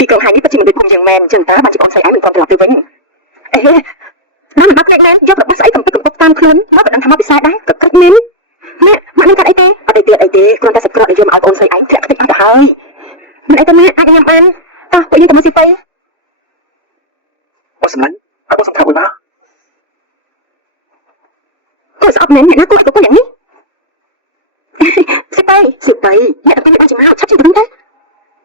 ពីកងហើយនេះពិតជាមិនដូចភូមិយ៉ាងមែនចឹងតើបានជាបងស្រីឯងមិនទាន់ត្រឡប់ទៅវិញអេម៉ាក់ពេកមែនយករបស់ស្អីកំពុងតាមខ្លួនមកក៏ដឹងថាមកពិសាដែរក៏គិតមែនម៉ាក់នឹងកាត់អីទេអត់អីទេគ្រាន់តែសក្រក់ឲ្យយកមកឲ្យបងស្រីឯងធ្លាក់ខ្ទេចអស់ទៅហើយមិនអីទេម៉ាក់អាចញ៉ាំបានតោះពួកយើងទៅមកស៊ីប៉ីបងសម្លាញ់ឲ្យបងសំខាន់មួយមកគាត់ស្អប់មែនអ្នកណាគាត់យ៉ាងនេះស៊ីប៉ីអ្នកទៅបានជាមកឆាប់ជិះទៅវិញទេ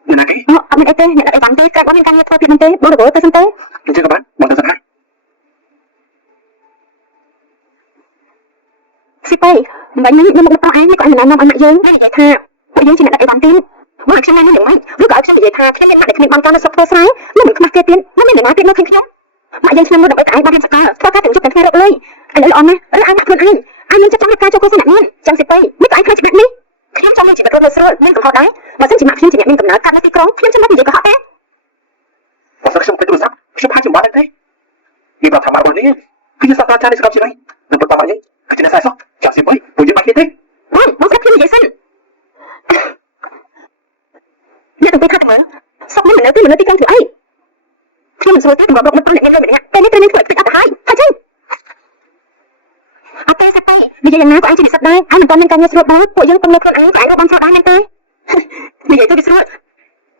អ្នកណាគេអត់មានអីទេអ្នកអីបានទេកើតបានមានការងារធ្វើពីនឹងទេបងទៅទៅសិនទេអញ្ចឹងក៏បានបងទៅសិនហើយស៊ីប៉ីមិននេះខ្ញុំមកប្រាប់ឯងក៏ឯងមិនណែនាំឲ្យម៉ាក់យើងនិយាយថាពួកយើងជាអ្នកអីបានទេមកខ្ញុំណែនាំយ៉ាងម៉េចឬក៏ឲ្យខ្ញុំនិយាយថាខ្ញុំមានម៉ាក់ដែលគ្មានបានការនៅស្រុកធ្វើស្រែមិនខ្មាស់ទៀតមិនមានអ្នកណាទៀតមកឃើញខ្ញុំម៉ាក់យើងខ្ញុំមកដើម្បីតែឯងបានរៀនសកលធ្វើការទាំងជប់ទាំងថ្ងៃរកលុយឥឡូវល្អណាស់ឬឯងដាក់ខ្លួនឯងមានចិត្តចង់រកការចូលគូស្នាក់មានចឹងស៊ីប៉ីមិនក៏ឯងខ្លាចច្បាស់នេះខ្ញុំចង់មានជីវិតរស់នៅស្រួលមានកំហុសដែរបើសិនជាម៉ាក់ខ្ញុំជាអ្នកមានកំណើតកើតនៅទីក្រុងខ្ញុំចាំមកនិយាយកុហកទេបើសិនខ្ញុំពេញទូរស័ព្ទខ្ញុំផាច់ចំបាត់ទេនិយាយប្រាប់ថាម៉ាក់របស់នេះគឺជាសាស្ត្រាចារ្យនៃសកលវិទ្យាល័យនឹងបន្តមកនេះគឺជាអ្នកខ្សែសោះចាំស៊ីប៉ីពួកយើងបាច់គ្នាទេបងស្ដាប់ខ្ញុំនិយាយសិនអ្នកទាំងពីរថាទៅមើលសុកនេះមិននៅទីក្រុងធ្វើអីខ្ញុំមិនស្រួលទេសម្រាប់រកមិនបានអ្នកមានលុយម្នាក់ពេលនេះត្រូវនឹងធ្វើឲ្យទឹកអត់ទៅហើយហើយចឹងអត់ទេសាប់ទៅនិយាយយ៉ាងណាក៏ឯងជានិស្សិតដែរហើយមិនទាន់មានការងារស្រួលដែរពួកយើងពឹងលើខ្លួនឯងក៏ឯងរកបានច្រើនដែរមែនទេនិយាយទៅវាស្រួល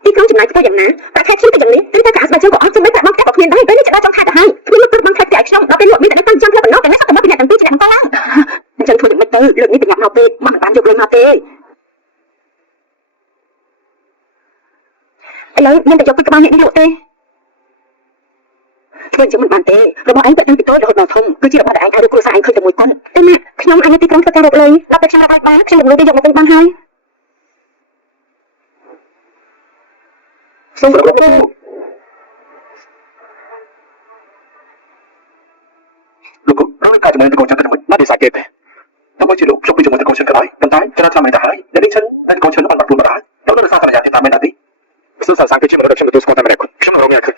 ទីក្រុងចំណាយទៅយ៉ាងណាប្រខែខ្ញុំទៅយ៉ាងនេះគឺតែកាស្បែកជើងក៏អត់ចំណេញតែបងតែក៏គ្មានដែរពេលនេះចដល់ចង់ខាត់ទៅហើយខ្ញុំមិនបានខាត់តែខ្ញុំដល់ពេលលក់មានតែតាមចាំផ្លូវបណ្ដោះតែនេះសក់ទៅមកពីអ្នកទាំងពីរជាអ្នកបន្តឡើងអញ្ចឹងធ្វើយ៉ាងម៉េចទៅលើកនេះប្រញាប់មកពេកមិនបានយកលុយមកទេឥឡូវមានតែយកពីក្បាលអ្នកនេះលក់ទេធ្វើអញ្ចឹងមិនបានទេរបស់ឯងទៅពីតូចរហូតដល់ធំគឺជារបស់ដែលឯងអាចរកគ្រួសារឯងឃើញតែមួយគាត់ទេម៉ាក់ខ្ញុំឯងនៅទីក្រុងធ្វើការរកលុយដល់ពេលខ្ញុំរកបានខ្ញុំនឹងលុយទៅយកមកវិញបានហើយសូមរកលោកលោកកាជំនឿទៅកូនចឹងទៅវិញណានិយាយគេទេតែមកជាលោកជុំពីជាមួយទៅកូនចឹងក៏ដោយប៉ុន្តែច្រើនឆ្នាំមិនទៅហើយអ្នកនេះឈិនតែកូនចឹងបានបាត់ខ្លួនបាត់ហើយដល់នៅសារសន្យាទីតាមមែនទេសួរសារសាំងគឺជាមនុស្សដែលខ្ញុំទទួលស្គាល់តែម្នាក់ខ្ញុំរងមានឃើញ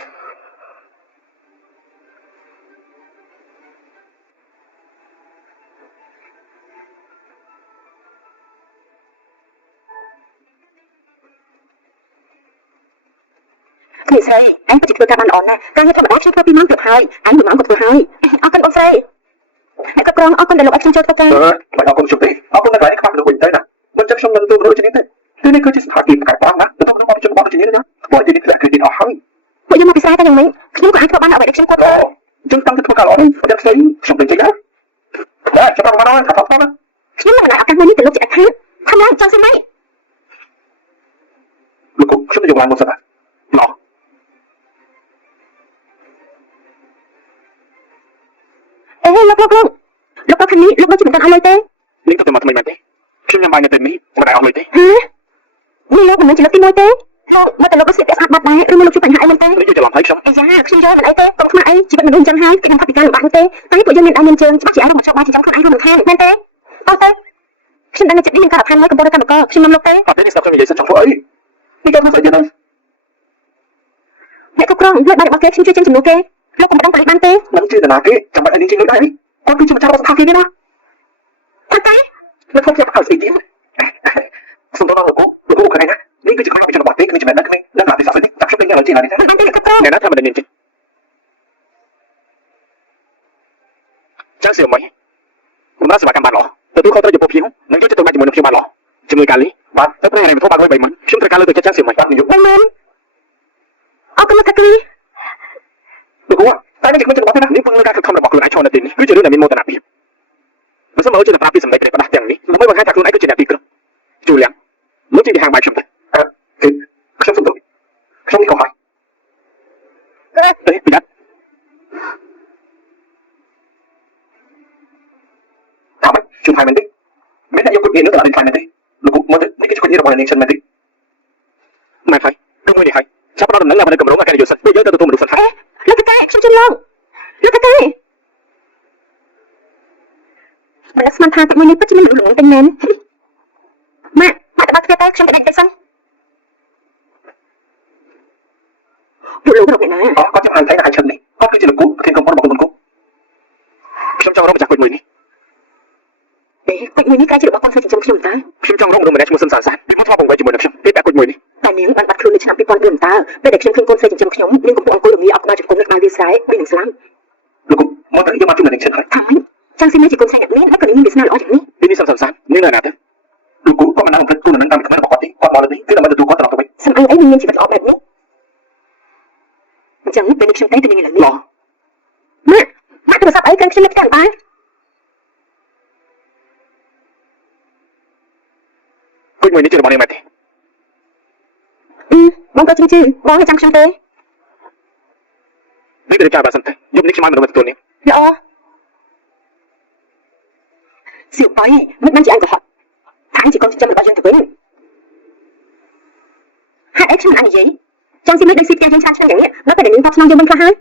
នេះស្រីអញពិតជាធ្វើការបានល្អណាស់ការងារធម្មតាខ្ញុំធ្វើពីម៉ោងទៅហើយអញ1ម៉ោងក៏ធ្វើហើយអរគុណបងស្រីអ្នកគ្រប់គ្រងអរគុណដែលលោកឲ្យខ្ញុំចូលធ្វើការមិនអរគុណជុំទេអរគុណតែកន្លែងខ្វះមនុស្សវិញទៅណាមិនចាំខ្ញុំនឹងទទួលមនុស្សជានេះទេគឺនេះគឺជាស្ថានភាពកែប្រែណាទទួលមនុស្សមកជុំបងជានេះណាបងជានេះធ្លាក់គឺទីអស់ហើយពួកយើងមកពិសាតែយ៉ាងម៉េចខ្ញុំក៏អាចធ្វើបានអ្វីដែលខ្ញុំគាត់ធ្វើចឹងតាំងពីធ្វើការល្អនេះតែផ្សេងខ្ញុំនឹងចេញដែរចាំបងមកដល់ថាថតណាខ្ញុំមិនអាចឱកាសមួយនេះទៅលោកជាអខាតថាឡើងចង់ស្មៃលោកខ្ញុំយកឡើងមកសិនណាឡោះលោកខាងនេះលោកមិនបានឲ្យលុយទេនេះទៅមកថ្មីមែនទេខ្ញុំញ៉ាំបាយនៅពេលនេះមិនได้អស់លុយទេនេះលោកមិនមែនជាលោកទី1ទេលោកមកតែលោកស្ទាក់ស្អាតបាត់ដែរឬមកលោកជួបបញ្ហាអីមែនទេនេះច្រឡំហើយខ្ញុំអាយ៉ាខ្ញុំយកមិនអីទេកូនខ្មែរអីជីវិតមនុស្សចឹងហើយគេនឹងថាពីការលំបាកទេតែពួកយើងមានដៃមានជើងច្បាស់ជាអាចមកចោលបាយចិញ្ចឹមខ្លួនឯងរួមមិនខានមែនទេតោះទៅខ្ញុំដឹងចិត្តនេះមានការដ្ឋានមួយកំពុងតែកម្មករខ្ញុំនាំលោកទេអត់ទេនេះស្ដាប់ខ្ញុំនិយាយសិនចង់ធ្វើអីនេះទៅធ្វើស្អីទៀតហ្នឹងអ្នកគ្រប់គ្រងលើបាយរបស់គេខ្ញុំជួយចេញចំនួនគេលោកកុំដឹងប៉ាបានទេមិនជឿតាណាគេចាំបាច់ឲ្យនេះចេញលុយដែរគាត់គឺជាម្ចាស់របស់ស្ថានភាពនេះណាតែលោកខ្ញុំឲ្យស្អីទៀតសុំតោះលោកខាងនេះនេះគឺជាក្រុមជនបទទេគឺជាមែនណាក្មេងនៅណាទីសាស្ត្រនេះតែខ្ញុំពេញដល់ជាណានេះណាអ្នកណាថាមិនដឹងទេចាស់ស្រីមិនខ្ញុំណាសមាកម្មបានល្អទទួលខុសត្រូវចំពោះភ្ញៀវនិងយកចិត្តទុកដាក់ជាមួយនឹងខ្ញុំបានល្អជាមួយកាលនេះបាទតែប្រហែលមិនធំបាន3ម៉ឺនខ្ញុំត្រូវការលើកទឹកចិត្តចាស់ស្រីមិនបាននិយាយ3ម៉ឺនអរគុណកាគីលោកតែនេះជាជនបទទេណានេះពឹងលើការខិតខំរបស់ខ្លួនឯងឈរនៅទីនេះគឺជារឿងដែលមានមោទនភាពបើសិនមកជួយតែប្រាប់ពីសម្ដែងព្រះបដាទាំងនេះដើម្បីបង្ហាញថាខ្លួនឯងគឺជាអ្នកពីក្រឹបជូលៀងលោកជិះពីហាងបាយខ្ញុំទៅគឺខ្ញុំសុំទោសខ្ញុំនេះក៏ហើយពីណាតាមជួយថៃមែនទេមានតែយកគុណនេះទៅដល់ថៃមែនទេលោកមកនេះគឺជាគុណនេះរបស់នាងចិនមែនទេម៉ែផៃទៅមួយនេះហើយចាប់ដល់ដំណឹងឡើងនៅកម្រងអគ្គនាយកសិទ្ធិយើងទៅទទួលមនុស្សសិទ្ធិលោកតាខ្ញុំជិះលោកតាមិនស្មានថាទឹកមួយនេះពិតជាមានលំនឹងតែមែនម៉ាក់បាត់ទៅខ្ញុំទៅដេញទៅសិនលោកអ្នកណាគាត់ចាំអានថៃអានឈឹងនេះគាត់គឺជាលោកគូប្រធានក្រុមហ៊ុនរបស់គុណគូខ្ញុំចង់រកម្ចាស់គុណមួយនេះគុណមួយនេះកែជារបស់គាត់ធ្វើចិញ្ចឹមខ្ញុំតើខ្ញុំចង់រកម្ចាស់ម្នាក់ឈ្មោះសុនសាសាពីមកធ្វើបង្វែរជាមួយនឹងខ្ញុំពេលតែគុណមួយនេះ តែនាងបានបាត់ខ្លួននៅឆ្នាំ2004តើពេលដែលខ្ញុំឃើញកូនស្រីចិញ្ចឹមខ្ញុំនាងកំពុងអង្គុយរងាអត់ក្បាលជង្គង់នៅក្បែរវាលស្រែវានឹងស្លាប់ លោកមកទៅយកមកជុំនឹងឈិនហើយ ថាម៉េចចាំស៊ីមើលជាកូនស្រីអ្នកនេះហើយក៏នាងមានវាសនាល្អយ៉ាងនេះ នេះសំសាននេះនៅណាទៅលោកគាត់មិនដឹងព្រឹកទូនឹងតាមខ្មែររបស់គាត់ទេគាត់មកលើនេះគឺដើម្បីទទួលគាត់ត្រឡប់ទៅវិញ សំអើអីនាងមានជីវិតល្អបែបនេះអញ្ចឹងពេលនេះខ្ញុំទៅនាងឥឡូវនេះម៉ាក់ទូរស័ព្ទអីកាន់ខ្ញុំនៅផ្ទះបានគួយមួយនេះជារបស់នាងមែនទេ បងក៏ជឿបងចាំខ្ញុំទេ នេះទៅចាំបានសិនទៅយកនេះខ្ញុំមកទទួលនាង ល្អសៀវប៉ៃមិនបានជាអង្គហត់ថាជាកូនចិញ្ចឹមរបស់យើងទៅវិញហេតុអីខ្ញុំអនុញ្ញាតចង់ស៊ីមើលដូចស៊ីផ្ទះយើងច្រើនឆ្នាំយ៉ាងនេះនៅតែនាងតបស្នងយើងមិនខ្លះហើយ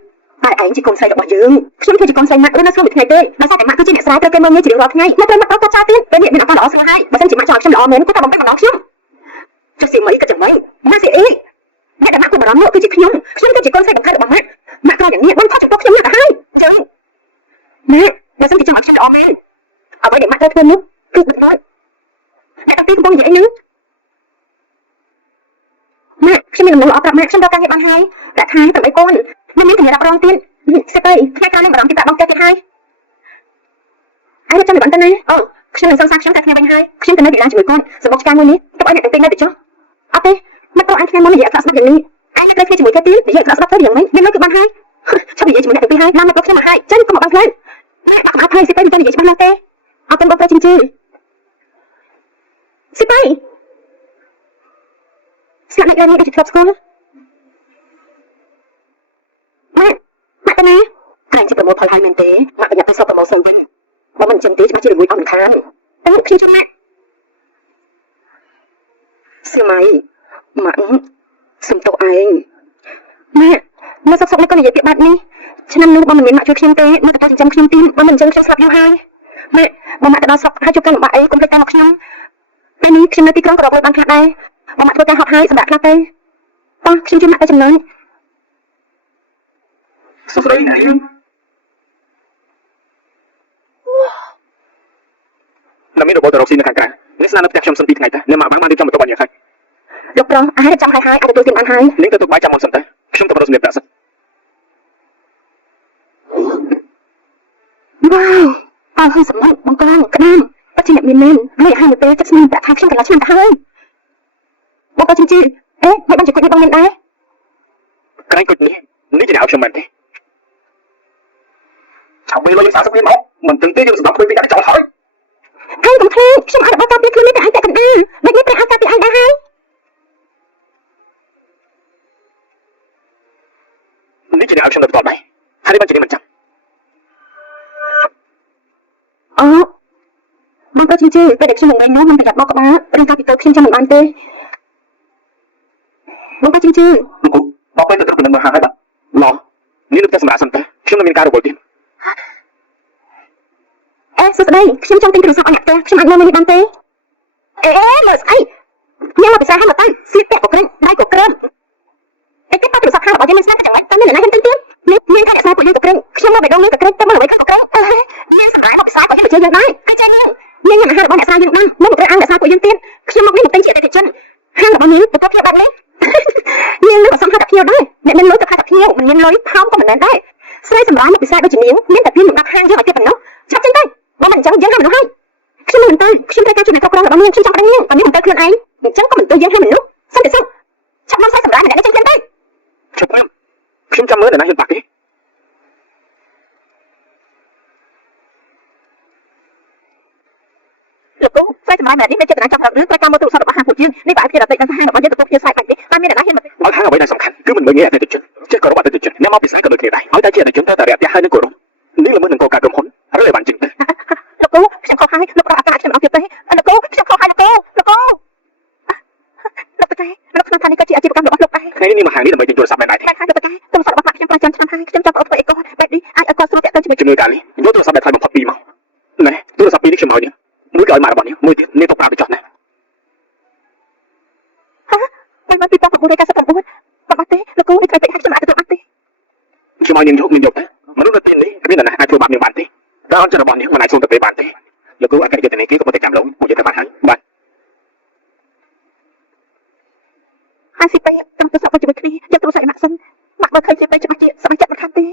តែឯងជាកូនស្រីរបស់យើងខ្ញុំគឺជាកូនស្រីម៉ាក់ឬនៅស្រុកមួយថ្ងៃទេដោយសារតែម៉ាក់គឺជាអ្នកស្រាវត្រូវគេមើលងាយជារៀងរាល់ថ្ងៃនៅត្រូវម៉ាក់តបចាទៀតពេលនេះមានឱកាសល្អស្រួលហើយបើមិនជាម៉ាក់ចង់ឲ្យខ្ញុំល្អមែនគាត់តែបំពេញម្ដងខ្ញុំចុះស៊ីមើលក៏ចាំមិនម៉ាក់ស៊ីអីអ្នកដែលម៉ាក់គួរបារម្ភនោះគឺជាខ្ញុំគឺជាកូនស្រីបង្កើតរបស់ម៉ាក់ម៉ាក់ក្រយ៉ាងនេះបានខុសចំពោះខ្ញុំណាស់ទៅហើយអញ្ចឹងម៉ាក់បើមិនជាចង់ឲ្យខ្ញុំល្អមែនអ្វីដែលម៉ាក់ត្រូវធ្វើនោះគឺបិទមាត់អ្នកតាពីកំពុងនិយាយហ្នឹងម៉ាក់ខ្ញុំមានដំណឹងល្អប្រាប់ម៉ាក់ខ្ញុំរកការងារបានហើយតែថា8កូនមិនមានកម្រិតរ៉ាប់រងទៀតសិតទៅថ្ងៃក្រោយនឹងបារម្ភពីប្រាក់បងទៀតហើយអាចចាំមិនបានទៅណាអូខ្ញុំនឹងសងសាខ្ញុំតែគ្នាវិញហើយខ្ញុំទៅនៅទីឡានជាមួយគាត់សម្បុកឆ្កាមួយនេះទៅឲ្យអ្នកទាំងពីរនៅទៅចុះអត់ទេមិនត្រូវអានគ្នាមកនិយាយអក្សរស្ដាប់យ៉ាងនេះអាចនៅគ្នាជាមួយគ្នាទៀតនិយាយអក្សរស្ដាប់ទៅយ៉ាងម៉េចមានលុយគឺបានហើយចាំនិយាយជាមួយអ្នកទាំងពីរហើយឡើងមកខ្ញុំមកហើយចេញកុំមកបានផ្លែម៉ាក់ដាក់មកឲ្យសិតទៅនិយាយច្បាស់ណាស់ទេអត់ទៅបងប្រជិញ្ជឺសិតទៅស្នាក់នៅនេះដូចជាធ្លាប់ស្គាល់ម៉ាក់ទៅណាតែជាប្រមូលផលហើយមែនទេម៉ាក់ប្រញាប់ទៅសពប្រមូលសិនវិញបើមិនអញ្ចឹងទេច្បាស់ជារងួយអស់មិនខានតែខ្ញុំចាំម៉ាក់សៀមៃម៉ាក់សុំទោសឯងម៉ាក់នៅសុកនេះក៏និយាយពាក្យបាត់នេះឆ្នាំនោះបើមិនមានម៉ាក់ជួយខ្ញុំទេម៉ាក់ទៅចិញ្ចឹមខ្ញុំទៀតបើមិនអញ្ចឹងខ្ញុំស្លាប់យូរហើយម៉ាក់បើម៉ាក់ទៅដល់ស្រុកហើយជួបការលំបាកអីកុំភ្លេចតាមមកខ្ញុំពេលនេះខ្ញុំនៅទីក្រុងក៏រកលុយបានខ្លះដែរបើម៉ាក់ធ្វើការហត់ហើយសម្រាប់ខ្លះទៅតោះខ្ញុំជួយម៉ាក់ទៅចំណេញសុខស្ដីណាយើងណាមានរបបទៅរកស៊ីនៅខាងក្រៅនេះស្នានៅផ្ទះខ្ញុំសិន2ថ្ងៃទៅអ្នកមកបានរៀបចំបន្ទប់បានយ៉ាងហើយលោកប្រុសអាចរៀបចំហើយអាចទទួលទានបានហើយនាងទៅទុកបាយចាំមុនសិនទៅខ្ញុំទៅរកសម្ភារៈប្រាក់សិនវ៉ាវអើហើយសម្រាប់បងកងក្តាមពិតជាអ្នកមានមែនហើយឲ្យទៅពេលចិត្តស្មានតែថាខ្ញុំកន្លះឆ្នាំទៅហើយបងក៏ជឿអេមិនបានជាគាត់នេះបងមានដែរក្រែងគាត់នេះជាអ្នកឲ្យខ្ញុំមែនទេចាំពេលលុយយើង30រៀលមកមិនទៅទេយើងសម្រាប់ធ្វើពីដាក់ចោលហើយហើយកុំភ្លេចខ្ញុំអាចរបស់ការពារខ្លួននេះតែអាចតែកណ្ដាលដូចនេះព្រះអាចការពារឯងដែរហើយនេះជាអ្នកឲ្យខ្ញុំទៅបន្តដែរហើយនេះមិនជានេះមិនចាំអូបងក៏ជឿពេលដែលខ្ញុំមិនមែននោះមិនប្រយ័ត្នបោកក្បាលឬការពីទៅខ្ញុំចាំមិនបានទេបងក៏ជឿលោកពេលទៅទឹកនឹងមកហាហើយបាទឡោះនេះនឹងតែសម្រាប់សិនទៅខ្ញុំនឹងមានការរវល់ទៀតអេសួស្ដីខ្ញុំចង់ទិញទូរស័ព្ទឲ្យអ្នកផ្ទះខ្ញុំអាចមើលនេះបានទេអេមើលស្អីញ៉ាំមកពិសាហើយមកទៅស្លៀកពាក់ក៏ក្រឹងដៃក៏ក្រឹមអេគេប៉ទូរស័ព្ទខាងរបស់យើងមានស្នាមតែមិនណាខ្ញុំទិញទៀតនេះមានតែស្នាមពួកយើងក៏ក្រឹងខ្ញុំមកបេះដូងនេះក៏ក្រឹងតែមកអ្វីក៏ក្រឹងមានសម្រាប់មកពិសារបស់យើងទៅយើងដែរគេចាញ់ញ៉ាំអាហាររបស់អ្នកស្រាវយើងបានមិនត្រូវអានអ្នកស្រាវពួកយើងទៀតខ្ញុំមកនេះមកទិញជាអតិថិជនហាងរបស់នាងទៅផ្ទះបាត់នេះនាងនៅបើសំខាន់តែភ្ញៀវដែរអ្នកមានលុយទៅខែតែភ្ញៀវមិនមានលុយថោកក៏មិនដែរស្រីសម្រាប់មកពិសាដូចជានាងមានតែពីមកដាក់ហាងយើងឲ្យទៀតប៉ុណ្ណោះចាប់ចេញទៅបើមិនអញ្ចឹងយើងហាមនុស្សហើយខ្ញុំមិនទៅខ្ញុំត្រូវការជួយអ្នកគ្រប់គ្រងរបស់នាងខ្ញុំចង់ប្តឹងនាងបើនាងមិនទៅខ្លួនឯងអញ្ចឹងក៏មិនទៅយើងហាមនុស្សសន្តិសុខឆាប់មកស្រីសម្រាប់ម្នាក់នេះចេញទៅជប់ខ្ញុំចាំមើលអ្នកណាហ៊ានបាក់ទេលោកគ្រូស្រីសម្រាប់ម្នាក់នេះមានចេតនាចង់រករឿងត្រូវការមកទូរស័ព្ទរបស់ហាងពួកយើងនេះបើឲ្យគេរត់ទៅដល់ហាងរបស់យើងទទួលជាស្អែកបាច់ទេតែមានអ្នកណាហ៊ានមកឲ្យហាងអ្វីដែលសំខាន់គឺមិនមើលងាយអតិថិជនចេះគោរពអតិថិជនអ្នកមកពិសេសក៏ដូចគ្នាដែរឲ្យតែជាអតិថិជនតែរយៈផ្ទះហើយនឹងគោរពនេះល្មើសនឹងកលការក្រុមហ៊ុនឬឲ្យបានជិះទៅលោកគ្រូខ្ញុំខុសហើយលោកប្រអាការខ្ញុំអត់ទៀតទេលោកគ្រូខ្ញុំខុសហើយលោកគ្រូលោកតាលោកក្នុងឋានៈក៏ជាអាជីវកម្មរបស់លោកដែរថ្ងៃនេះមកហាងនេះដើម្បីទិញទូរស័ព្ទដែរតែទូរស័ព្ទរបស់ម៉ាក់ខ្ញុំប្រចាំឆ្នាំហើយខ្ញុំចង់ប្រអប់ធ្វើអីក៏បែបនេះអាចឲ្យគាត់ស្រួលតាក់ទងជាមួយជំនួយការនេះយកទូរស័ព្ទដែលថ្លៃបំផុត2មកណែទូរស័ព្ទ2នេះខ្ញុំឲ្យនេះមួយក៏ឲ្យម៉ាក់របស់នេះមួយទៀតនេះទុកប្រាប់ទៅចោះណាហ៎មិនពី2999បាត់ទេលោកគ្រូនេះត្រូវពេកហើយខ្ញុំអាចទទួលបាត់ទេខ្ញុំឲ្យនាងយកទៅមនុស្សនៅទីនេះគ្មានអ្នកណាអាចធ្វើបាបនាងបានទេតែអញ្ចឹងរបស់នាងមិនអាចសុំទៅពេលបានទេលោកគ្រូអគ្គនាយកនេះគេក៏មកតែចាំឡងពួកយើងទៅបានហើយបាទ ង់ទៅសក់ទៅជាមួយគ្នាយកទូរស័ព្ទឲ្យម៉ាក់សិនម៉ាក់មើលឃើញជាទៅច្បាស់ជាសប្បាយចិត្តមិនខានទ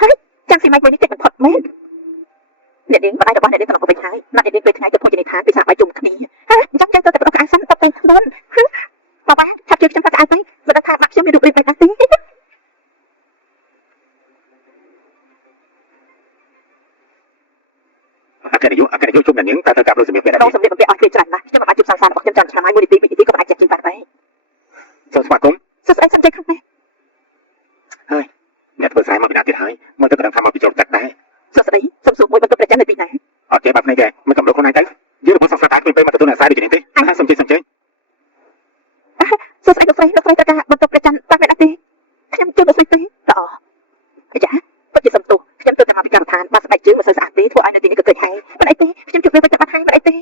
េហើយចាំស៊ីម៉ៃមួយនេះតិចបំផុតមែនអ្នកនាងបដិរបស់អ្នកនាងក៏មកវិញហើយណាត់អ្នកនាងពេលថ្ងៃទៅភោជនីយដ្ឋានពិសាបាយជុំគ្នាហ៎អញ្ចឹងទៅប្រដៅក្អៅសិនទៅទៅខ្លួនបាឆាប់ជួយខ្ញុំទៅក្អៅទៅមិនដឹងថាម៉ាក់ខ្ញុំមានរូបរាងបែបណាទេអាកានិយោជុំអ្នកនាងតើត្រូវការលុយសម្ភារៈបែប ដល់សម្ភារៈបំពាក់អស់គ្នាច្រើនណាស់ខ្ញុំមិនបានជួបសាររបស់ខ្ញុំចាំឆ្នាំហើយមួយនាទី2នាទីក៏មិនអាចចាក់ជើងបានដែរ សូមស្វាគមន៍ សួស្ដីសិនជ័យខាងនេះ ហើយអ្នកធ្វើស្រែមកពីណាទៀតហើយមកទៅកណ្ដឹងថាមកពីចូលទឹកដែរ សួស្ដីសូមសួរមួយបន្ទប់ប្រចាំនៅទីណា អត់ទេបាត់ភ្នែកទេមិនកំឡុងខ្លួនឯងទៅយើងរបស់សង្សារតែគ្មានពេលមកទទួលអាស្រ័យដូចនេះទេហើយសំជិះសួស្ដីលោកស្រីត្រូវការបន្ទប់ប្រចាំបានមែនអត់ទេខ្ញុំជួយលោកស្រីទេតើអាចាពិតជាសំទោសខ្ញុំទៅតែមកពីកម្មដ្ឋានបានស្បែកជើងមិនសូវស្អាតទេធ្វើឲ្យនៅទីនេះក៏ឃើញហើយមិនអីទេខ្ញុំជួយពេលទៅបានហើយមិនអីទ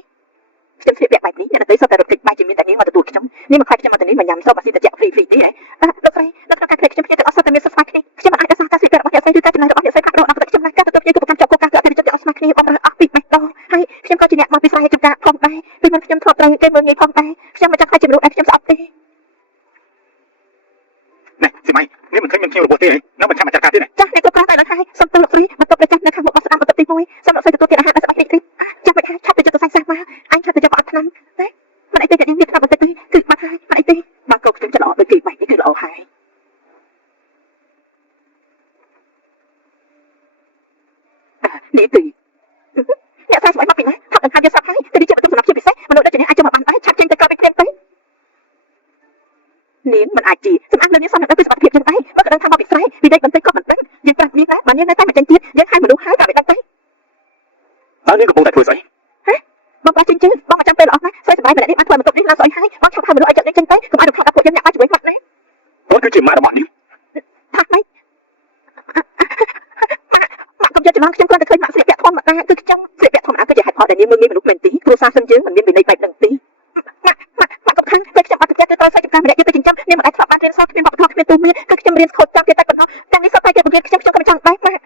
េខ្ញុំស្លៀកពាក់បែបនេះអ្នកទៅសុទ្ធតែរត់គេចបែកជាមានតែនាងមកទទួលខ្ញុំនេះមកខ្លាចខ្ញុំមកទៅនេះមកញ៉ាំសូបអាស៊ីតជាហ្វ្រីទេលោកស្រីនៅក្នុងការខ្ញុំខ្ញុំទាំងអស់សុទ្ធតែមានសុខស្មារតីខ្ញុំមិនអាចរក្សាការស្លៀកពាក់របស់អ្នកស្រីឬការចំណាយរបស់អ្នកស្រីផ្លាស់ប្ដូរដល់ខ្ញុំណាការទទួលយើងគឺប្រកាន់ជាប់គោលការណ៍គឺអតិថិជនទាំងអស់ស្មារតីបំរើអស់ពីបេះដូងហើយខ្ញុំក៏ជាអ្នកមកពីស្រែចម្ការផងដែរពីមិនខ្ញុំធ្លាប់ត្រូវគេមើលងាយផងដែរខ្ញុំមិនចង់ខ្លាចជាមនុស្សដែលខ្ញុំស្អប់ទេ នេះស៊ីម៉ៃនេះមិនឃើញមានខ្ញុំរបួសទេនៅមិនចាំមកចាត់ការទៀតទេ ចាស់អ្នកគ្រប់គ្រងតែដល់ហើយសុំទោសលោកស្រីបន្ទប់ប្រចាំនៅខាងមុខបោះស្ដាំបន្ទប់ទី1សូមលោកស្រីទទួលទានអាហារដល់ស្បែកនេះទេចាំមិនហើយឆាប់ទៅយកទៅសាច់សាសមកអញឆាប់ទៅយកអត់ឆ្នាំណាមិនអីទេអ្នកនាងមានស្ដាប់បន្តិចទេគឺបាត់ហើយមិនអីទេបើកូនខ្ញុំចិត្តល្អដូចគេបែបនេះគឺល្អហើយនេះទីអ្នកសាស្ត្រស្បែកមកពីណាថានឹងថាយកសាប់ហើយទៅជាបន្ទប់សម្រាប់ជាពិសេសមនុស្សដូចជាអ្នកអាចចូលមកបានដែរឆាប់ចេញទៅក្រោយពីគ្នាទៅនាងមិនអាចជាសម្អាតលើនាងសំណាក់ទៅសុខភាពចឹងដែរបើក៏ដឹងថាមកពីស្រែពីដេកបន្តិចក៏មិនដឹងយើងប្រាប់នាងដែរបើនាងនៅតែមិនចេញទៀតយើងឲ្យមនុស្សហើយតែមិនដឹងទេ តើនាងកំពុងតែធ្វើស្អី ហ៎បងបាចេញជើងបងមកចាំពេលល្អណាស់ស្រីសម្រាប់ម្នាក់នេះបានធ្វើបន្ទប់នេះឡើងស្អីហើយបងឆាប់ឲ្យមនុស្សឲ្យចិត្តនេះចេញទៅកុំឲ្យរំខានដល់ពួកយើងអ្នកបានជាមួយម៉ាក់ណា អូនគឺជាម៉ាក់របស់នាង ថាម៉េចម៉ាក់កុំយកច្រឡំខ្ញុំគ្រាន់តែឃើញម៉ាក់ស្លៀកពាក់ធម្មតាគឺខ្ញុំស្លៀកពាក់ធម្មតាគឺជាហេតុផលដែលនាងមើលងាយមនុស្សមែនទីគ្រួសារសិនយើងមិនមានវិន័យបែបហ្នឹងទេម៉ាក់កុំខាងពេលខ្ញុំអត់ទៅចិត្តទៅស្រីចម្ការម្នាក់ទៀតទៅចិញ្ចឹមនាងមិនអាចធ្លាប់បានរៀនសូត្រគ្មានវប្បធម៌គ្មានទូមានគឺខ្ញុំរៀនខូចចោលគេតែប៉ុណ្ណោះទាំងនេះសុទ្ធតែជាបង្រៀនខ្ញុំក៏មិនចង់ដែរម៉ាក់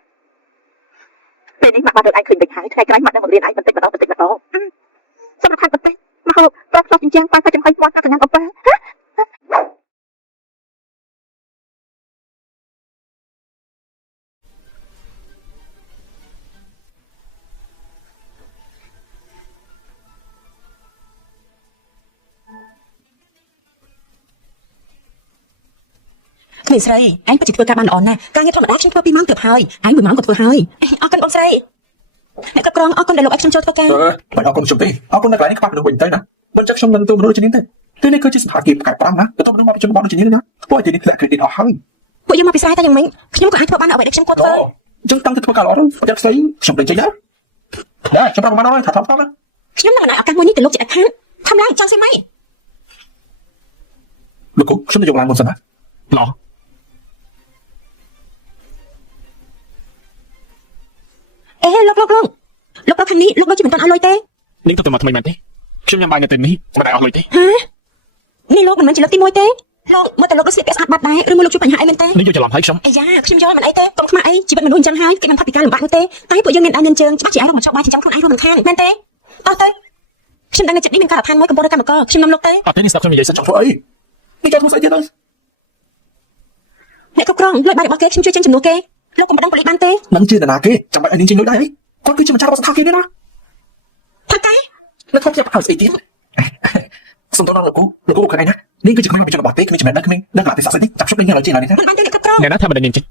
ពេលនេះម៉ាក់បានរត់ឯងឃើញដូចហើយថ្ងៃក្រោយម៉ាក់នឹងបង្រៀនឯងបន្តិចម្ដងសម្រាប់ខាងបន្តិចមកហូបប្រាប់ឆ្លោះចិញ្ចាំងបាយចំហុយមាត់កញ្ញាអំពើ នេះស្រីអញពិតជាធ្វើការបានល្អណាស់ការងារធម្មតាខ្ញុំធ្វើ2ម៉ោងទៅហើយអញ1ម៉ោងក៏ធ្វើហើយអរគុណបងស្រីអ្នកគ្រប់គ្រងអរគុណដែលលោកឲ្យខ្ញុំចូលធ្វើការមិនអរគុណខ្ញុំទេអរគុណដែលកន្លែងនេះខ្វះមនុស្សវិញទៅណាមិនចឹងខ្ញុំនឹងទៅមនុស្សដូចនេះទេទីនេះគឺជាសភាគីផ្កាយ5ណាទៅមនុស្សមកពីជនបទដូចនេះណាពួកទីនេះធ្លាក់គ្រីឌីតអស់ហើយ ពួកយើងមកពីស្រែតែយ៉ាងម៉េចខ្ញុំក៏អាចធ្វើបានអ្វីដែលខ្ញុំគួរធ្វើអញ្ចឹងតាំងទៅធ្វើការល្អទៅប្រចាំស្អីខ្ញុំទៅចេញណាខ្ញុំប្រាប់មកថាថប់ថប់ណា ខ្ញុំនឹងឱកាសមួយនេះទៅលោកជាអខានខំឡើងចង់ស្អីម៉េច លោកគ្រូខ្ញុំទៅយកឡើងមុនសិនណាល្អ អេលោកខាងនេះលោកដូចជាមិនទាន់ឲ្យលុយទេ នាងទៅមកថ្មីមែនទេខ្ញុំញ៉ាំបាយនៅទីនេះមិនได้អស់លុយទេ ហ៎នេះលោកមិនមែនជាលោកទី1ទេលោកមើលតែលោកដូចស្លៀកពាក់ស្អាតបាត់ដែរឬមួយលោកជួបបញ្ហាអីមែនទេ នាងយល់ច្រឡំហើយខ្ញុំ អាយ៉ាខ្ញុំយល់មិនអីទេកុំខ្មាស់អីជីវិតមនុស្សអញ្ចឹងហើយគេមិនផាត់ពីការលំបាកនោះទេតែពួកយើងមានដៃនឹងជើងច្បាស់ជាអាចរកមកចោលបាយចិញ្ចឹមខ្លួនឯងរួមមិនខានមែនទេតោះទៅខ្ញុំដឹងនៅចិត្តនេះមានការដ្ឋានមួយកំពុងរកកម្មករខ្ញុំនាំលោកទេ អត់ទេនេះស្ដាប់ខ្ញុំនិយាយសិន ចង់ធ្វើអីនេះចង់ធ្វើស្អីទៀតទៅ អ្នកគ្រប់គ្រងលុយបាយរបស់គេខ្ញុំជួយចេញចំនួនគេលោកកុំបដិងប៉ូលីសបានទេ នឹងជាតាណាគេចាំបាច់ឲ្យនាងចេញលុយដែរអីគាត់គឺជាម្ចាស់របស់សភាគីនេះណា ថាតែ នៅខ្ញុំចាប់ឲ្យស្អីទៀតសុំទោសដល់លោកគ្រូខាងឯណានាងគឺជាក្មេងពីជនបទទេគ្មានចំណេះដឹងគ្មានដឹងកន្លះទេសៈស្អីទេចាប់ជប់នាងឲ្យចេញឡើយទេ មិនបានទេអ្នកគ្រប់គ្រង អ្នកណាថាមិនដឹងនាងចេញ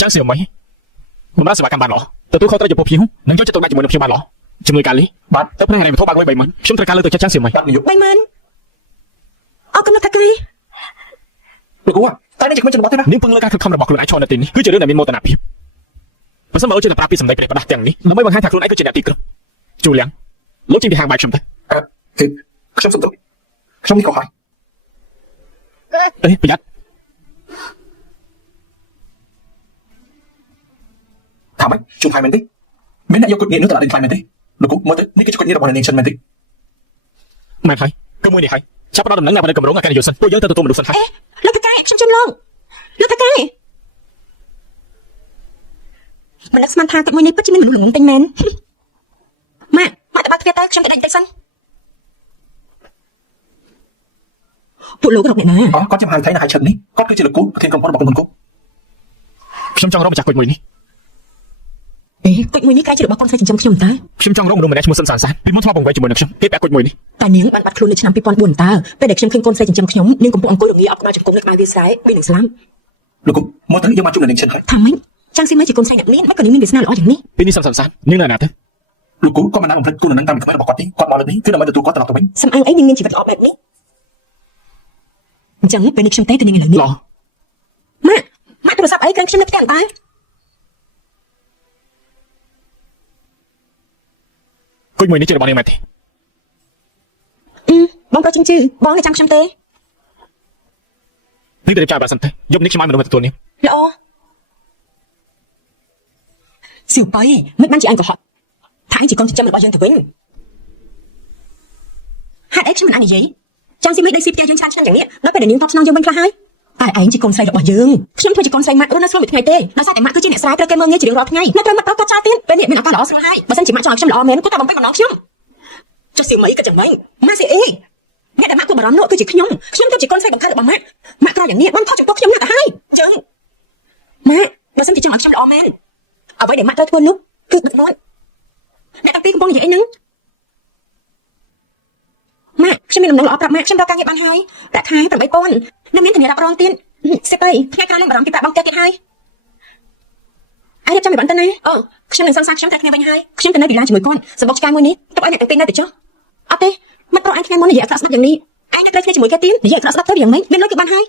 ចាំសៀវមិនបំរើសេវាកម្មបានល្អទទួលខុសត្រូវចំពោះភ្ញៀវនិងយកចិត្តទុកដាក់ជាមួយនឹងភ្ញៀវបានល្អជំនួយការលី បាទ ទៅផ្នែកហិរញ្ញវត្ថុបើកលុយ30000ខ្ញុំត្រូវការលើកទៅចាត់ចាំសៀវមិន បាទនាយក 30000អរគុណលោកថាគី លោកគ្រូតែនេះជាក្មេងជនបទទេណា នាងពឹងលើការខិតខំរបស់ខ្លួនឯងឈរនៅទីនេះគឺជារឿងដែលមានមោទនភាពបើសិនបើអូនជួយតែប្រាប់ពីសម្ដីព្រះបដាទាំងនេះដើម្បីបង្ហាញថាខ្លួនឯងគឺជាអ្នកទីក្រុងជូលៀងលោកចេញពីហាងបាយខ្ញុំទៅ គឺខ្ញុំសុំទោសខ្ញុំនេះក៏ហើយ អេប្រយ័ត្ន ថាម៉េចជុំហើយមែនទេមានអ្នកយកគុណនេះនោះទៅដល់ដេញខ្លាំងមែនទេលោកគ្រូមើលទៅនេះគឺជាគុណនេះរបស់នាងសិនមែនទេ មែនហើយគឺមួយនេះហើយចាប់ផ្ដើមដំណឹងអ្នកបដិកម្រងអាការនិយោសិនពួកយើងទៅទទួលមនុស្សសិនហើយ លោកថាគីខ្ញុំជឿលោកថាគីមិននឹកស្មានថាទឹកមួយនេះពិតជាមានមនុស្សល្ងងពេញមែនម៉ាក់តែបើទ្វារទៅខ្ញុំទៅដាច់បន្តិចសិន ពួកលោករកអ្នកណា อ๋อគាត់ចាំហៅថៃណាហៅឈឹងនេះគាត់គឺជាលោកគូប្រធានក្រុមហ៊ុនរបស់គុណគុក ខ្ញុំចង់រកម្ចាស់គុជមួយនេះ អេគុជមួយនេះក្រែជារបស់កូនស្រីចិញ្ចឹមខ្ញុំតើ ខ្ញុំចង់រកមនុស្សម្នាក់ឈ្មោះសឹមសានសានពីមុនធ្លាប់បង្វែរជាមួយនឹងខ្ញុំគេពាក់គុជមួយនេះ តែនាងបានបាត់ខ្លួននៅឆ្នាំ2004តើពេលដែលខ្ញុំឃើញកូនស្រីចិញ្ចឹមខ្ញុំនាងកំពុងអង្គុយរងាអបក្បាលជង្គង់នៅក្បែរវាលស្រែមាននឹងស្លាប់ លោកគូមកទៅយើងមកជួបនឹងឈឹងហើយ ថាម៉េចចាំងស៊ីម៉េចជាកូនស្រីអ្នកមានមិនក៏នាងមានវាសនាល្អយ៉ាងនេះ ពេលនេះសឹមសានសាននាងនៅណាទៅ លោកគូក៏មិនបានបំភ្លេចគុណនឹងតាមពីក្មេងរបស់គាត់ទេគាត់មកលើកនេះគឺដើម្បីទទួលគាត់ត្រឡប់ទៅវិញ សំអាងអីនាងមានជីវិតល្អបែបនេះអញ្ចឹងពេលនេះខ្ញុំទេទៅនាងឥឡូវនេះ ឡោះ ម៉ាក់ទូរស័ព្ទអីក្រែងខ្ញុំនៅផ្ទះតើ គុជមួយនេះជារបស់នាងមែនទេ បងប្រុសជឿបងចាំខ្ញុំទេ នេះទៅចាប់បាសិនទេយប់នេះខ្ញុំឲ្យមនុស្សមកទទួលនាង ល្អសៀវប៉ៃមិនបានជាអញកុហកថាអញជាកូនចិញ្ចឹមរបស់យើងទៅវិញហេតុអីខ្ញុំមិនអាចនិយាយចាំងស៊ីមិនដេកស៊ីផ្ទះយើងឆានឆ្នាំយ៉ាងនេះដល់ពេលដែលនាងតបស្នងយើងវិញខ្លះហើយតែឯងជាកូនស្រីរបស់យើងខ្ញុំធ្វើជាកូនស្រីម៉ាក់រស់នៅស្រុកមួយថ្ងៃទេដោយសារតែម៉ាក់គឺជាអ្នកស្រាវត្រូវគេមើលងាយជារៀងរាល់ថ្ងៃនៅត្រូវមកតបគាត់ចោលទៀតពេលនេះមានឱកាសល្អស្រួលហើយបើសិនជាម៉ាក់ចង់ឲ្យខ្ញុំល្អមែនគាត់តែបំពេញបំណងខ្ញុំចុះសៀវម៉ៃក៏ចាំមិនម៉ាក់ស៊ីអីអ្នកដែលម៉ាក់គួរបារម្ភនោះគឺជាខ្ញុំគឺជាកូនស្រីបង្កើតរបស់ម៉ាក់ម៉ាក់ក្រយ៉ាងនេះបានខុសចំពោះខ្ញុំណាស់ទៅហើយអញ្ចឹងម៉ាក់បើសិនជាចង់ឲ្យខ្ញុំល្អមែនអ្វីដែលម៉ាក់ត្រូវធ្វើនោះគឺដឹកនាំអ្នកតាពីកំពុងនិយាយអីហ្នឹងម៉ាក់ខ្ញុំមានដំណឹងល្អប្រាប់ម៉ាក់ខ្ញុំរកការងារបានហើយប្រាក់ខែ8000នៅមានធានារ៉ាប់រងទៀតសិបអីថ្ងៃក្រោយនឹងបារម្ភពីប្រាក់បង់ផ្ទះទៀតហើយអាយរៀបចំឲ្យបានទៅណាអូខ្ញុំនឹងសង្សារខ្ញុំតែគ្នាវិញហើយខ្ញុំទៅនៅវិឡាជាមួយគាត់សម្បុកឆ្កែមួយនេះទុកឲ្យអ្នកទាំងពីរនៅទៅចុះអត់ទេមិនប្រអែថ្ងៃមុននិយាយអក្សរស្ដាប់យ៉ាងនេះឯងនៅត្រូវគ្នាជាមួយគេទៀតនិយាយអក្សរស្ដាប់ទៅយ៉ាងម៉េចមានលុយគឺបានហើយ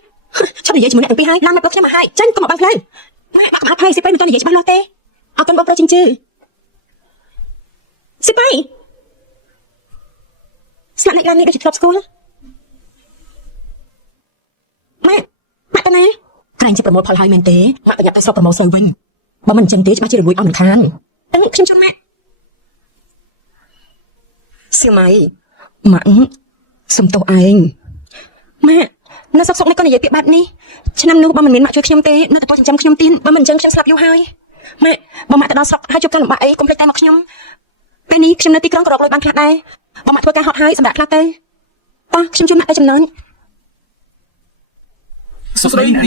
ឈប់និយាយជាមួយអ្នកទាំងពីរហើយឡើងមកព្រោះខ្ញុំមកហើយចាញ់កុំមកបាំងផ្លូវម៉ាក់បាក់ក្បាលភ័យសិបអីមិនទាន់និយាយច្បាស់លាស់ទេអរគុណបងប្រុសជឿសិបអីស្លាប់អ្នកឡើងនេះដូចជាធ្លាប់ស្គាល់ម៉ាក់តាណាក្រែងជាប្រមូលផលហើយមែនទេម៉ាក់ប្រញាប់ទៅស្រុកប្រមូលស្រូវវិញបើមិនអញ្ចឹងទេច្បាស់ជារលួយអស់មិនខានខ្ញុំជន់ម៉ាក់សៀវម៉ៃម៉ាក់សុំទោសឯងម៉ាក់នៅសុកនេះក៏និយាយពាក្យបែបនេះឆ្នាំនោះបើមិនមានម៉ាក់ជួយខ្ញុំទេនៅតែចិញ្ចឹមខ្ញុំទៀតបើមិនអញ្ចឹងខ្ញុំស្លាប់យូរហើយម៉ាក់បើម៉ាក់ទៅដល់ស្រុកហើយជួបការលំបាកអីកុំភ្លេចតែមកខ្ញុំពេលនេះខ្ញុំនៅទីក្រុងក៏រកលុយបានខ្លះដែរបើម៉ាក់ធ្វើការហត់ហើយសម្រាប់ខ្លះទៅប៉ះខ្ញុំជួយម៉ាក់ទៅចំណន់ សួស្ដីនាង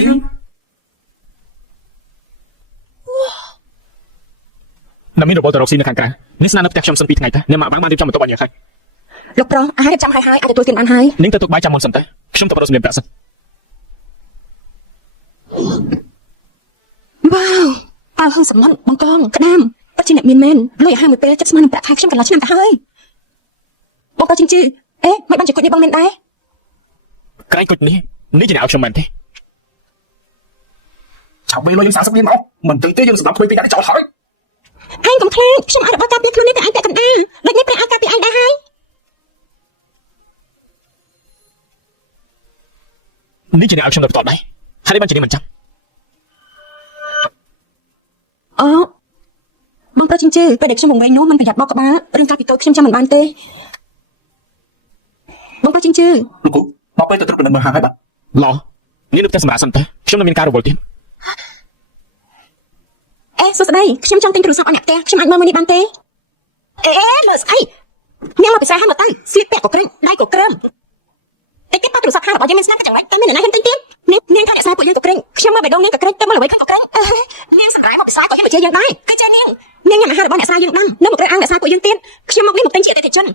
ណាមានរបបទៅរកស៊ីនៅខាងក្រៅនេះស្នាក់នៅផ្ទះខ្ញុំសិន2ថ្ងៃទៅអ្នកម៉ាក់បានរៀបចំបន្ទប់ឲ្យយើងហើយ លោកប្រុសអារៀបចំឲ្យហើយអាចទទួលទានបានហើយ នាងទៅទុកបាយចាំមុនសិនទៅខ្ញុំទៅរកសម្ភារៈប្រាក់សិន វ៉ាវអើហឹងសំណន់បងកងក្តាមពិតជាអ្នកមានមែនលុយអាហារមួយពេលចិត្តស្មាននឹងប្រាក់ខែខ្ញុំកន្លះឆ្នាំទៅហើយបងក៏ជឿអេមិនបានជាគុជនេះបងមានដែរ ក្រែងគុជនេះជាអ្នកឲ្យខ្ញុំមែនទេ ឆាប់បីលុយយើង30លានមកមិនទៅទេយើងសម្រាប់ធ្វើពីដាក់ចោលហើយ ឯងកុំខ្លាចខ្ញុំអាចរបស់ការពារខ្លួននេះតែឯងតែកណ្ដាលដូចនេះព្រះអាចការពារឯងដែរហើយ នេះជាអ្នកឲ្យខ្ញុំទៅបន្តដែរហើយបានជានេះមិនចាំ អូបងប្រុសជឿពេលដែលខ្ញុំវង្វេងនោះមិនប្រយ័ត្នបោកក្បាលរឿងការពីតូចខ្ញុំចាំមិនបានទេបងប្រុសជឿ លោកគូមកពេលទៅត្រឹមនឹងមើលហាងហើយបាទ ឡោះនេះនៅផ្ទះសម្រាប់សិនទៅខ្ញុំនៅមានការរវល់ទៀត អេសួស្ដីខ្ញុំចង់ទិញទូរស័ព្ទឲ្យអ្នកផ្ទះខ្ញុំអាចមើលមួយនេះបានទេអេមើលស្អីញ៉ាំមកពិសាហាមកទៅស្លៀកពាក់ក៏ក្រឹងដៃក៏ក្រឹមតែគេប៉ាទូរស័ព្ទហារបស់យើងមានស្នាមក៏chẳngបាច់តែមានអ្នកណាហ៊ានទិញទៀតនាងថាអ្នកស្រីពួកយើងក៏ក្រឹងខ្ញុំមកបេះដូងនាងក៏ក្រឹងទៅមើលអ្វីខាងក៏ក្រឹងនាងសម្រាប់មកពិសាក៏យើងមកជឿយើងដែរគឺចេះនាងញ៉ាំអាហាររបស់អ្នកស្រីយើងដាំនៅមកក្រឹងអាងអ្នកស្រីពួកយើងទៀតខ្ញុំមកនេះមកទិញជាអតិថិជន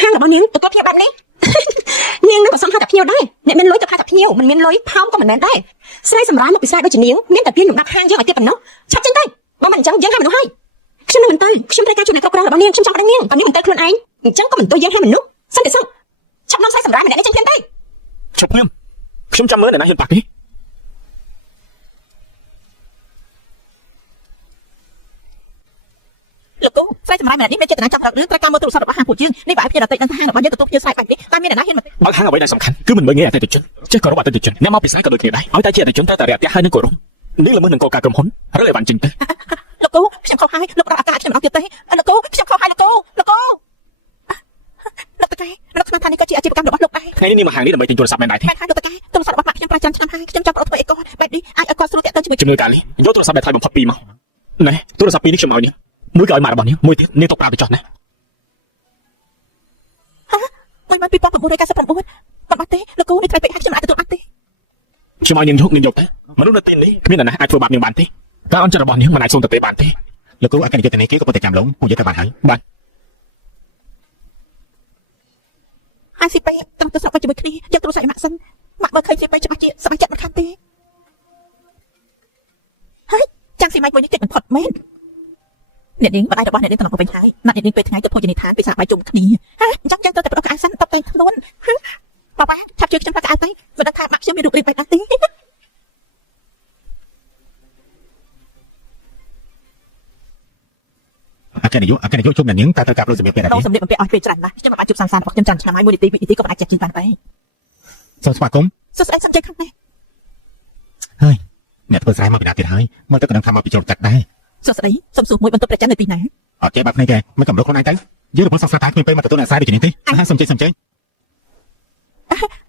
ហាងរបស់នាងទទួលភ្ញៀវបែបនេះនាងនឹងក៏សំហៅតែភ្ញៀវដែរអ្នកមានលុយទៅហៅតែភ្ញៀវមិនមានលុយផោមក៏មិនមែនដែរស្រីសម្រាប់មកពិសាដូចជានាងមានតែព្រៀងលំដាប់ហាងយើងឲ្យទៀតប៉ុណ្ណោះឆាប់ចេញទៅបើមិនអញ្ចឹងយើងហៅមនុស្សហើយខ្ញុំនឹងមិនទៅខ្ញុំត្រូវការជួយអ្នកគ្រប់គ្រងរបស់នាងខ្ញុំចង់ប្តឹងនាងបើនាងមិនទៅខ្លួនឯងអញ្ចឹងក៏មិនទៅយើងហៅមនុស្សសន្តិសុខឆាប់នាំស្រីសម្រាប់ម្នាក់នេះចេញភ្លាមទៅ ឈប់ខ្ញុំចាំមើលអ្នកណាហ៊ានប៉ះគេ លោកគូស្រីសម្រាប់ម្នាក់នេះមានចេតនាចង់រករឿងត្រូវការមើលទូរស័ព្ទរបស់ហាងពួកយើងនេះបើឲ្យភ្ញៀវដទៃដឹងថាហាងរបស់យើងទទួលភ្ញៀវស្រីបែបនេះតែមានអ្នកណាហ៊ានមក បើហាងអ្វីដែលសំខាន់គឺមិនមើលងាយអតិថិជនចេះគោរពអតិថិជនអ្នកមកពិសាក៏ដូចគ្នាដែរឲ្យតែជាអតិថិជនត្រូវតែរាក់ទាក់ហើយនឹងគោរពនេះល្មើសនឹងកលការក្រុមហ៊ុនឬឲ្យបានចេញទៅ លោកគូខ្ញុំខុសហើយលោកប្រអាកាសខ្ញុំអត់ទៀតទេលោកគូខ្ញុំខុសហើយលោកគូលោកតកែលោកស្មានថានេះក៏ជាអាជីវកម្មរបស់លោកដែរ ថ្ងៃនេះមកហាងនេះដើម្បីទិញទូរស័ព្ទមែនដែរទេ មែនហើយលោកតកែទូរស័ព្ទរបស់ម៉ាក់ខ្ញុំប្រើច្រើនឆ្នាំហើយខ្ញុំចង់ប្រត់ធ្វើអីក៏បែបនេះអាចឲ្យគាត់ស្រួលតាក់ទងជាមួយ ជំនួយការនេះយកទូរស័ព្ទដែលថ្លៃបំផុត2មកណែទូរស័ព្ទ2នេះខ្ញុំឲ្យនាងមួយក៏ឲ្យម៉ាក់របស់នាងមួយទៀតនាងទុកប្រើទៅចោះណា 12999 អត់បាត់ទេលោកគ្រូនេះត្រូវពេកហើយខ្ញុំអាចទទួលបានទេ ខ្ញុំឲ្យនាងយកទៅមនុស្សនៅទីនេះគ្មានអ្នកណាអាចធ្វើបាបនាងបានទេការអន់ចិត្តរបស់នាងមិនអាចសុំទៅទេបានទេលោកគ្រូអគ្គនាយកទេគេក៏ប៉ុន្តែចាំឡងពួកយើងទៅបានហើយបាទ ហើយស៊ីពេត្រង់ទៅស្រុកជាមួយគ្នាយកទូរស័ព្ទម៉ាក់សិនម៉ាក់មើលឃើញស៊ីពេច្បាស់ជាសប្បាយចិត្តមិនខានទេហើយចាំស៊ីម៉ៃមួយនេះតិចបំផុតមែនអ្នកនាងបដៃរបស់អ្នកនាងទៅមកវិញហើយណាត់អ្នកនាងពេលថ្ងៃទៅភោជនីយដ្ឋានពិសាបាយជុំគ្នាហ៎អញ្ចឹងយើងទៅតែប្រដកក្អៅសិនតបតែខ្លួនប៉ាប៉ាឆាប់ជួយខ្ញុំប្រដកក្អៅទៅមិនដឹងថាម៉ាក់ខ្ញុំមានរូបរាងបែបណាទេ អគ្គនាយកជុំអ្នកនាងតើត្រូវការលុយសម្រាប់ពេលណា ដងសម្លៀកបំពាក់ឲ្យពេលច្រើនណាស់ខ្ញុំមិនអាចជប់សាំរបស់ខ្ញុំចាំឆ្នាំហើយ1នាទី2នាទីក៏មិនអាចចាក់ជិះបានដែរ សូមស្វាគមន៍ សួស្ដីសំជ័យខាងនេះ ហើយអ្នកធ្វើស្រែមកពីណាទៀតហើយមើលទៅក៏នឹងថាមកពីជ្រុលទឹកដែរ សួស្ដីសុំសួរមួយបន្ទប់ប្រចាំនៅទីណា អត់ចេះបាត់ភ្នែកទេមិនកំរោខ្លួនឯងទៅយើងរំពឹងសង្សារតែគ្មានពេលមកទទួលអ្នកខ្សែដូចនេះទេសូមចេះ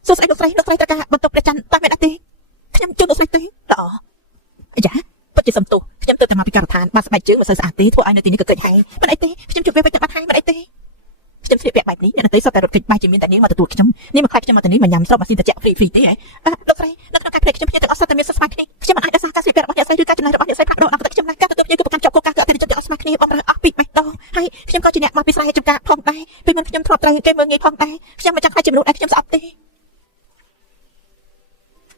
សួស្ដីលោកស្រីត្រូវការបន្ទប់ប្រចាំតែមិនអត់ទេខ្ញុំជួយលោកស្រីទេល្អយ៉ាពិតជាសំទោសខ្ញុំទៅតែមកពីការដ្ឋានបានស្បែកជើងមិនសូវស្អាតទេធ្វើឲ្យនៅទីនេះក៏កិច្ចហើយមិនអីទេខ្ញុំជួបវាវិញទៅបាត់ហើយមិនអីទេខ្ញុំស្លៀកពាក់បែបនេះអ្នកនរទេសុទ្ធតែរត់គេចបែកជាមានតែនាងមកទទួលខ្ញុំនេះមកខ្លាចខ្ញុំមកទីនេះមកញ៉ាំស្រូបម៉ាស៊ីនត្រជាក់ហ្វ្រីទេហ៎លោកស្រីនៅក្នុងការភ្លេចខ្ញុំទាំងអស់សុទ្ធតែមានសុខស្មារតីខ្ញុំមិនអាចរក្សាការស្លៀកពាក់របស់អ្នកស្រីឬការចំណាយរបស់អ្នកស្រីផ្លាស់ប្ដូរដល់តែខ្ញុំណាការទទួលភ្ញៀវគឺប្រកាន់ជាប់គោលការណ៍អតិថិជនទាំងអស់ស្មារតីបងរើសអស់ពីបេះដូងហើយខ្ញុំក៏ជាអ្នកមកពីស្រែចំការផងដែរពេលមិនខ្ញុំធ្លាប់ត្រូវគេមើលងាយផងដែរខ្ញុំមិនចង់ខ្លាចជាមនុស្សដែលខ្ញុំស្អប់ទេ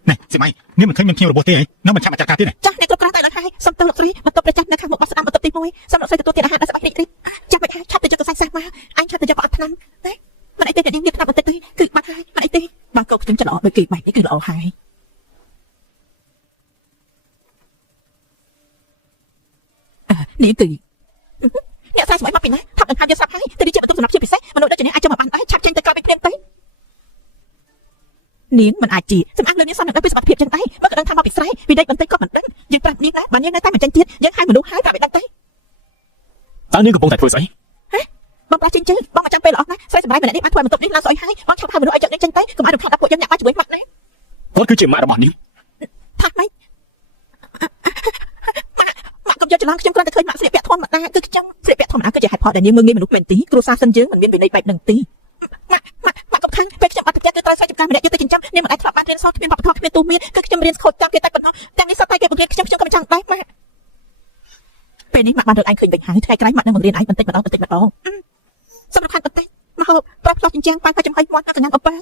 ណែសិមៃនេះមិនឃើញមានខ្ញុំរបស់ទេហីនៅមិនចាំអាចារ្យការទៀត ចាស់អ្នកគ្រប់គ្រងតែដល់ហើយសុំទៅលោកស្រីបន្ទប់ប្រចាំនៅខាងមុខបោះស្ដាំបន្ទប់ទី1សូមលោកស្រីទទួលទានអាហារដល់សប្បាយរីករាយចាំមិនថាឆាប់ទៅយកទៅសាច់សាសមកអញឆាប់ទៅយកប្រអប់ឆ្នាំណាមិនអីទេអ្នកនាងមានឆ្នាំបន្តិចទេគឺបាត់ហើយមិនអីទេបើកូនខ្ញុំចិត្តល្អដូចគេបែបនេះគឺល្អហើយនេះគឺអ្នកស្រីស្មៃមកពីណាថានឹងថាយកស្រាប់ហើយទៅជាបន្ទប់សម្រាប់ជាពិសេសមនុស្សដូចជានេះអាចចូលមកបានហើយឆាប់ចេញទៅក្រោយពីព្រៀងទៅនាងមិនអាចជាសម្អាងលើនាងសំនឹងដល់ពីសុខភាពចឹងដែរបើក៏ដឹងថាមកពីស្រែពីដេកបន្តិចក៏មិនដឹងយើងប្រាប់នាងណាបើនាងនៅតែមិនចេញទៀតយើងហៅមនុស្សហើយប្រាប់ឲ្យដឹងទៅ តើនាងកំពុងតែធ្វើស្អី បងប្រាប់ចេញជើងបងមកចាំពេលល្អណាស់ស្រីសម្រាប់ម្នាក់នេះបានធ្វើបន្ទប់នេះឡើងស្អុយហើយបងឆាប់ហៅមនុស្សឲ្យយកនាងចេញទៅកុំឲ្យរំខានដល់ពួកយើងអ្នកបានជាមួយម៉ាក់ណា គាត់គឺជាម៉ាក់របស់នាង ថាម៉េចម៉ាក់កុំយកច្រឡំខ្ញុំគ្រាន់តែឃើញម៉ាក់ស្លៀកពាក់ធម្មតាគឺខ្ញុំស្លៀកពាក់ធម្មតាគឺជាហេតុផលដែលនាងមើលងាយមនុស្សមែនទីគ្រួសារសិនយើងមិនមានវិន័យបែបហ្នឹងទីម៉ាក់កុំខាងពេលខ្ញុំអត់ទៅផ្ទះគឺត្រូវស្រីចំការម្នាក់យកទៅចិញ្ចឹមនាងមិនអាចធ្លាប់បានរៀនសូត្រគ្មានបព្វធម៌គ្មានទូមានគឺខ្ញុំរៀនខូចតាមគេតែប៉ុណ្ណោះទាំងនេះសត្វតែគេបង្រៀនខ្ញុំក៏មិនចង់ដែរម៉ាក់ពេលនេះម៉ាក់បានរកឯងឃើញវិញហើយថ្ងៃក្រោយម៉ាក់នឹងបង្រៀនឯងបន្តិចម្ដងសម្រាប់ខាងបន្តិចមកហូបប្រផ្លោះចិញ្ចាំងប៉ាចំហុយមាត់ណាកញ្ញាអំពើ